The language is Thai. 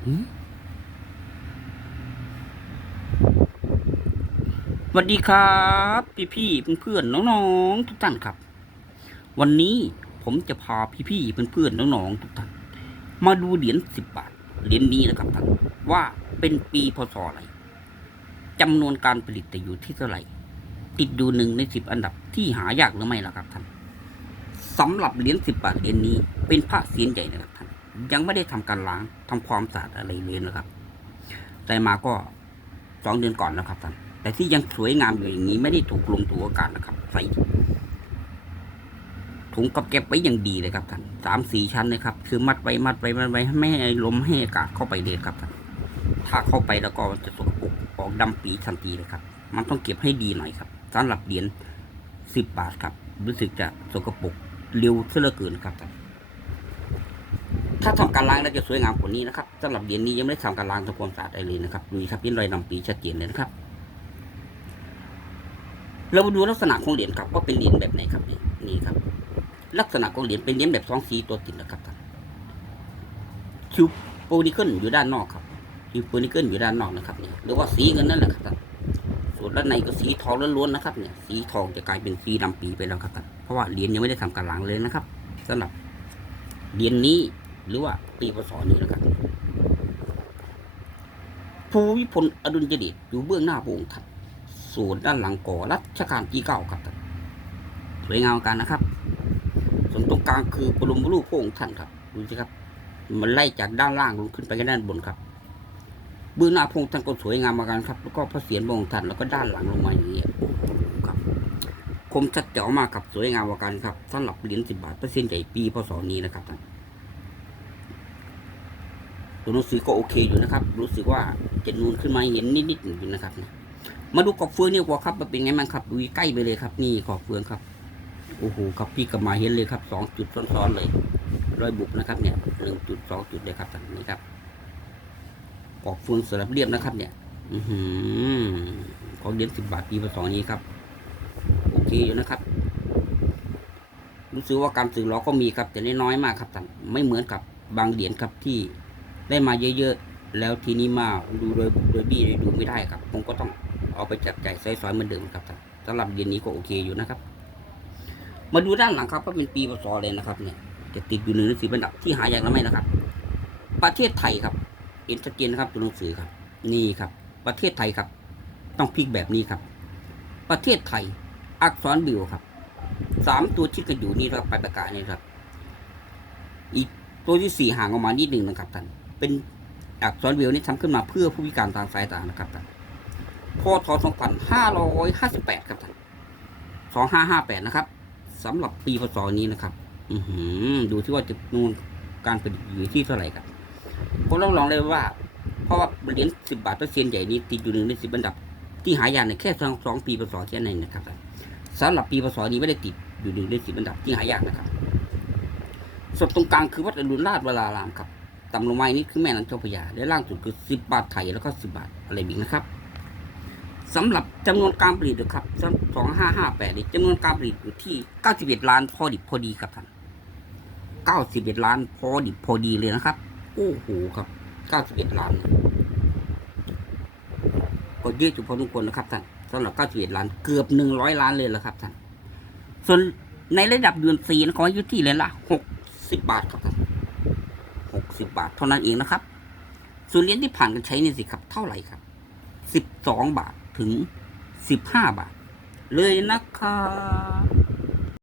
สวัสดีครับ พี่พี่เพื่อนๆน้องๆทุกท่านครับ วันนี้ผมจะพาพี่พี่เพื่อนๆน้องๆทุกท่านมาดูเหรียญสิบบาทเหรียญนี้นะครับท่านว่าเป็นปีพศอะไรจำนวนการผลิตจะอยู่ที่เท่าไหร่ ติดดูหนึ่งในสิบอันดับที่หายากหรือไม่ล่ะครับท่านสำหรับเหรียญสิบบาทเหรียญนี้เป็นพระเสียนใหญ่นะครับท่าน ยังไม่ได้ทำการล้างทำความสะอาดอะไรเลยนะครับได้มาก็สองเดือนก่อนนะครับท่านแต่ที่ยังสวยงามอยู่อย่างนี้ไม่ได้ถูกลงตัวอากาศนะครับ ใส่ถุงกับเก็บไว้อย่างดีเลยครับท่านสามสี่ชั้นนะครับ คือมัดไว้มัดไว้มัดไว้ไม่ให้ลมให้อากาศเข้าไปเลยครับท่านถ้าเข้าไปแล้วก็จะสกปรกออกดำปีทันทีเลยครับ มันต้องเก็บให้ดีหน่อยครับสำหรับเหรียญสิบบาทครับ รู้สึกจะสกปรกเร็วเสียเหลือเกินครับท่าน ถ้าทำการล้างแล้วจะสวยงามกว่านี้นะครับสำหรับเหรียญนี้ยังไม่ได้ทำการล้างทำความสะอาดอะไรเลยนะครับดูครับยันรอยนำปีชัดเจนเลยนะครับ เรามาดูลักษณะของเหรียญครับว่าเป็นเหรียญแบบไหนครับนี่นี่ครับ ลักษณะของเหรียญเป็นเหรียญแบบสองสีตัวติดนะครับท่านคิวโปนิเกิลอยู่ด้านนอกครับคิวโปนิเกิลอยู่ด้านนอกนะครับนี่หรือว่าสีเงินนั่นแหละครับท่านส่วนด้านในก็สีทองล้วนๆนะครับเนี่ยสีทองจะกลายเป็นสีดำปีไปแล้วครับท่านเพราะว่าเหรียญยังไม่ได้ทำการล้างเลยนะครับสำหรับเหรียญนี้ หรือว่าปีพศนี้นะครับภูวิพลอดุลยเดชอยู่เบื้องหน้าพระองค์ท่านส่วนด้านหลังก่อรัชกาลที่เก้าครับสวยงามกันนะครับ ส่วนตรงกลางคือบรมรูปพระองค์ท่านครับดูสิครับ มันไล่จากด้านล่างลงขึ้นไปกันด้านบนครับ เบื้องหน้าพระองค์ท่านก็สวยงามเหมากันครับ แล้วก็พระเศียรพระองค์ท่านแล้วก็ด้านหลังลงมาอย่างนี้ครับ คมชัดเจ๋วมากครับสวยงามเหมากันครับสำหรับเหรียญสิบบาทเปอร์เซ็นต์ใหญ่ปีพศนี้นะครับท่าน ตัวหนังสือก็โอเคอยู่นะครับ รู้สึกว่าจะนูนขึ้นมาเห็นนิดๆอยู่นะครับ มาดูกอบเฟืองนี่กว่าครับมันเป็นไงบ้างครับดูใกล้ไปเลยครับ นี่กอบเฟืองครับโอ้โหครับพี่กลับมาเห็นเลยครับสองจุดซ้อนๆเลยรอยบุบนะครับเนี่ยหนึ่งจุดสองจุดเลยครับท่านนี่ครับกอบเฟืองสลับเรียบนะครับ เนี่ย อือหือของเหรียญสิบบาทปีพศนี้ครับ โอเคอยู่นะครับรู้สึกว่าการสื่อล้อก็มีครับแต่น้อยมากครับท่านไม่เหมือนกับบางเหรียญครับที่ ได้มาเยอะๆ แล้วทีนี้มาดูโดยโดยบี้ดูไม่ได้ครับ ผมก็ต้องเอาไปจับใจใส่ซอยเหมือนเดิมครับสำหรับเย็นนี้ก็โอเคอยู่นะครับ มาดูด้านหลังครับก็เป็นปีพศเลยนะครับเนี่ยจะติดอยู่หนึ่งในสิบอันดับที่หายากแล้วไหมนะครับ ประเทศไทยครับเห็นชัดเจนนะครับตัวหนังสือครับ นี่ครับ ประเทศไทยครับ ต้องพลิกแบบนี้ครับ ประเทศไทย อักษรบิวครับสามตัวชิดกันอยู่นี่ครับปลายปากกาเนี่ยครับ อีกตัวที่สี่ห่างออกมานิดหนึ่งนะครับท่าน เป็นอักษรวิวนี่ทำขึ้นมาเพื่อผู้พิการทางสายตานะครับท่านพศ2558 ครับท่าน2558 นะครับสำหรับปีพศนี้นะครับ อือหือดูที่ว่าจะนูนการผลิตอยู่ที่เท่าไหร่ครับผมต้องลองเลยว่า เพราะว่าเหรียญ10 บาทเปอร์เซ็นต์ใหญ่นี้ติดอยู่หนึ่งในสิบอันดับ ที่หายากในแค่สองสองปีพศแค่นั้นนะครับท่านสำหรับปีพศนี้ไม่ได้ติดอยู่หนึ่งในสิบอันดับที่หายากนะครับส่วนตรงกลางคือวัดอรุณราชวรารามครับ ต่ำลงมาอีกนี่คือแม่น้ำเจ้าพระยาและล่างสุดคือสิบบาทไทยแล้วก็สิบบาทอะไรบิกนะครับสำหรับจำนวนการผลิตนะครับสองห้าห้าแปดจำนวนการผลิตอยู่ที่เก้าสิบเอ็ดล้านพอดิบพอดีครับท่านเก้าสิบเอ็ดล้านพอดิบพอดีเลยนะครับ โอ้โหครับเก้าสิบเอ็ดล้านเนี่ยก็เยอะจุพอสมควรนะครับท่านสำหรับเก้าสิบเอ็ดล้านเกือบหนึ่งร้อยล้านเลยและครับท่านส่วนในระดับเดือนสี่นะขออยู่ที่เลยละหกสิบบาทครับ สิบบาทเท่านั้นเองนะครับ ส่วนเหรียญที่ผ่านการใช้นี่สิครับเท่าไหร่ครับสิบสองบาทถึงสิบห้าบาท เลยนะครับ